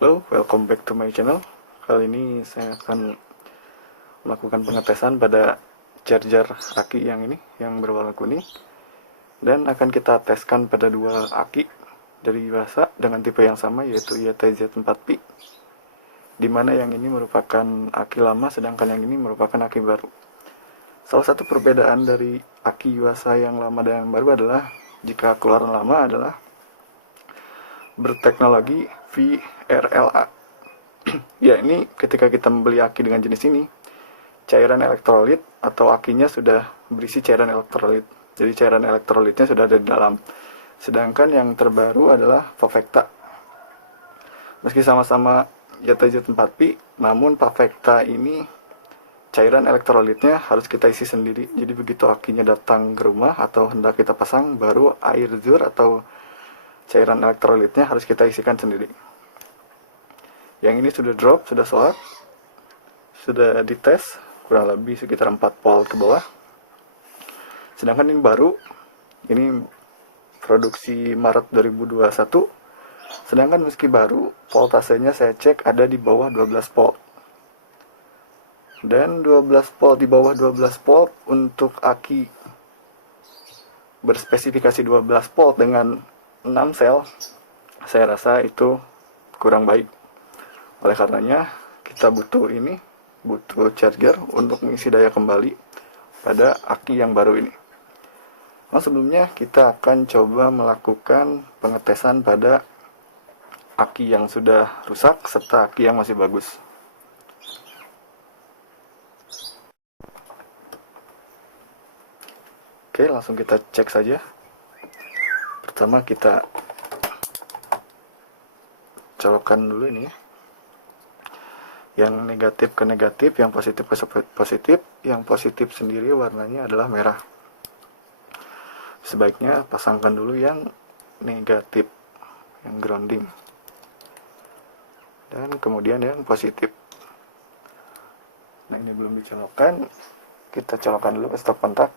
Halo, welcome back to my channel. Kali ini saya akan melakukan pengetesan pada charger aki yang ini, yang berwarna kuning. Dan akan kita teskan pada dua aki dari Yuasa dengan tipe yang sama, yaitu YTZ4P. Dimana yang ini merupakan aki lama, sedangkan yang ini merupakan aki baru. Salah satu perbedaan dari aki Yuasa yang lama dan yang baru adalah, jika keluaran lama adalah berteknologi VRLA. Ya, ini ketika kita membeli aki dengan jenis ini, cairan elektrolit atau akinya sudah berisi cairan elektrolit. Jadi cairan elektrolitnya sudah ada di dalam. Sedangkan yang terbaru adalah Pavecta. Meski sama-sama YTZ4P, namun Pavecta ini cairan elektrolitnya harus kita isi sendiri. Jadi begitu akinya datang ke rumah atau hendak kita pasang, baru air zur atau cairan elektrolitnya harus kita isikan sendiri. Yang ini sudah drop, sudah soak, sudah dites kurang lebih sekitar 4 volt ke bawah. Sedangkan ini baru, ini produksi Maret 2021. Sedangkan meski baru, voltasenya saya cek ada di bawah 12 volt. Dan 12 volt di bawah 12 volt untuk aki berspesifikasi 12 volt dengan 6 sel, saya rasa itu kurang baik. Oleh karenanya kita butuh charger untuk mengisi daya kembali pada aki yang baru ini. Nah, sebelumnya kita akan coba melakukan pengetesan pada aki yang sudah rusak serta aki yang masih bagus. Oke, langsung kita cek saja. Pertama kita colokkan dulu ini ya. Yang negatif ke negatif, yang positif ke positif. Yang positif sendiri warnanya adalah merah. Sebaiknya pasangkan dulu yang negatif, yang grounding. Dan kemudian yang positif. Nah, ini belum dicolokkan. Kita colokkan dulu ke stop kontak.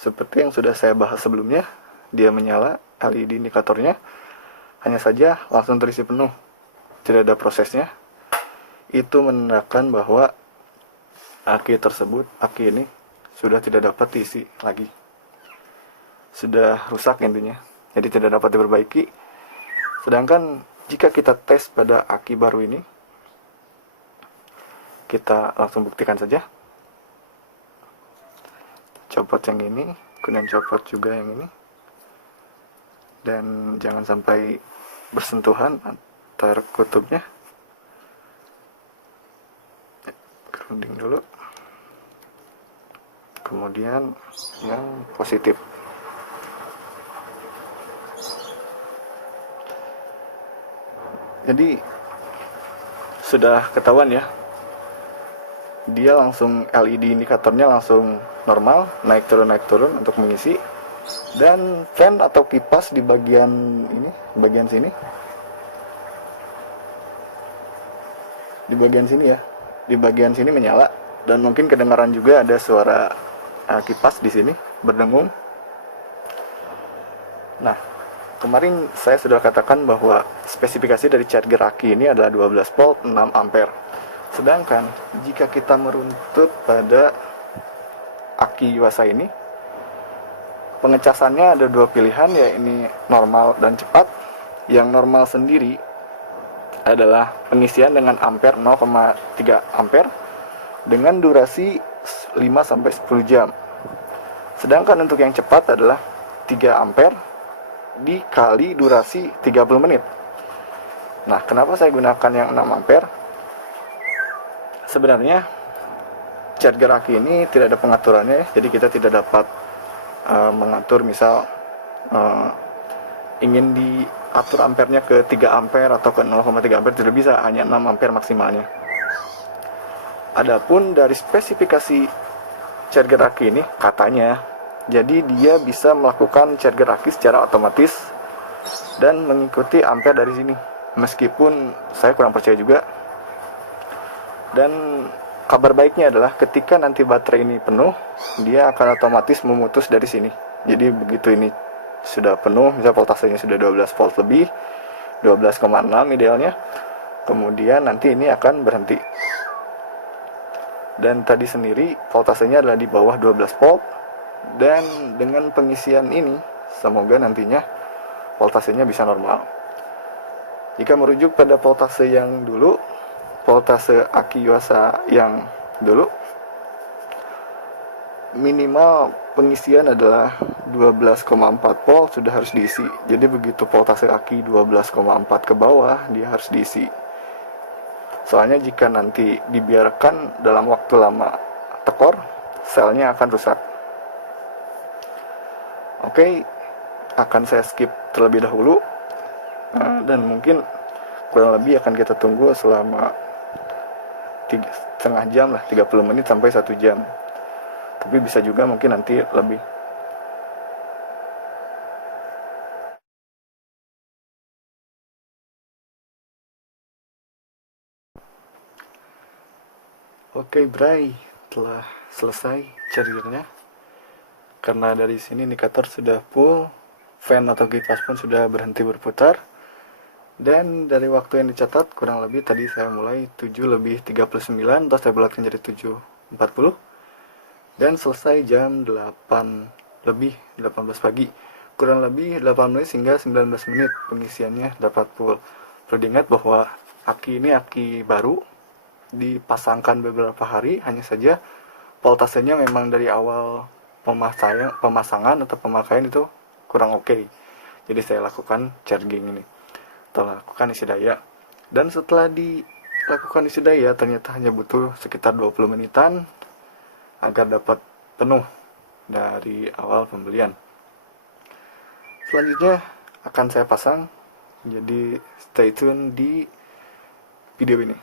Seperti yang sudah saya bahas sebelumnya, dia menyala, LED indikatornya, hanya saja langsung terisi penuh, tidak ada prosesnya. Itu menandakan bahwa aki ini sudah tidak dapat diisi lagi, sudah rusak intinya, jadi tidak dapat diperbaiki. Sedangkan jika kita tes pada aki baru ini, kita langsung buktikan saja. Copot yang ini, kemudian copot juga yang ini, dan jangan sampai bersentuhan antar kutubnya. Grounding dulu, kemudian yang positif. Jadi sudah ketahuan ya, dia langsung LED indikatornya langsung normal, naik turun untuk mengisi. Dan fan atau kipas di bagian ini, bagian sini, di bagian sini ya, di bagian sini menyala, dan mungkin kedengaran juga ada suara kipas di sini berdengung. Nah, kemarin saya sudah katakan bahwa spesifikasi dari charger aki ini adalah 12 volt 6 ampere. Sedangkan jika kita meruntut pada aki Yuasa ini, pengecasannya ada dua pilihan, yaitu normal dan cepat. Yang normal sendiri adalah pengisian dengan ampere 0,3 ampere dengan durasi 5-10 jam. Sedangkan untuk yang cepat adalah 3 ampere dikali durasi 30 menit. Nah, kenapa saya gunakan yang 6 ampere? Sebenarnya charger aki ini tidak ada pengaturannya ya, jadi kita tidak dapat mengatur, misal ingin diatur ampernya ke 3 ampere atau ke 0,3 ampere, tidak bisa, hanya 6 ampere maksimalnya. Adapun dari spesifikasi charger aki ini katanya, jadi dia bisa melakukan charger aki secara otomatis dan mengikuti ampere dari sini. Meskipun saya kurang percaya juga, Dan kabar baiknya adalah ketika nanti baterai ini penuh, dia akan otomatis memutus dari sini. Jadi begitu ini sudah penuh, misalnya voltasenya sudah 12 volt lebih, 12,6 idealnya, kemudian nanti ini akan berhenti. Dan tadi sendiri voltasenya adalah di bawah 12 volt, dan dengan pengisian ini semoga nantinya voltasenya bisa normal. Jika merujuk pada voltase yang dulu, voltase aki Yuasa yang dulu, minimal pengisian adalah 12,4 volt sudah harus diisi. Jadi begitu voltase aki 12,4 ke bawah, dia harus diisi. Soalnya jika nanti dibiarkan dalam waktu lama tekor, selnya akan rusak. Oke, akan saya skip terlebih dahulu, dan mungkin kurang lebih akan kita tunggu selama setengah jam lah, 30 menit sampai 1 jam. Tapi bisa juga mungkin nanti lebih. Oke, Bray, telah selesai carriernya. Karena dari sini indikator sudah full, fan atau kipas pun sudah berhenti berputar. Dan dari waktu yang dicatat kurang lebih tadi saya mulai 7:39, terus saya bulatkan jadi 7:40, dan selesai jam 18 pagi. Kurang lebih 8 menit hingga 19 menit pengisiannya dapat full. Perlu diingat bahwa aki ini aki baru, dipasangkan beberapa hari, hanya saja voltasenya memang dari awal pemasangan atau pemakaian itu kurang oke. Jadi saya lakukan charging ini, atau lakukan isi daya. Dan setelah dilakukan isi daya, ternyata hanya butuh sekitar 20 menitan agar dapat penuh dari awal pembelian. Selanjutnya akan saya pasang, jadi stay tune di video ini.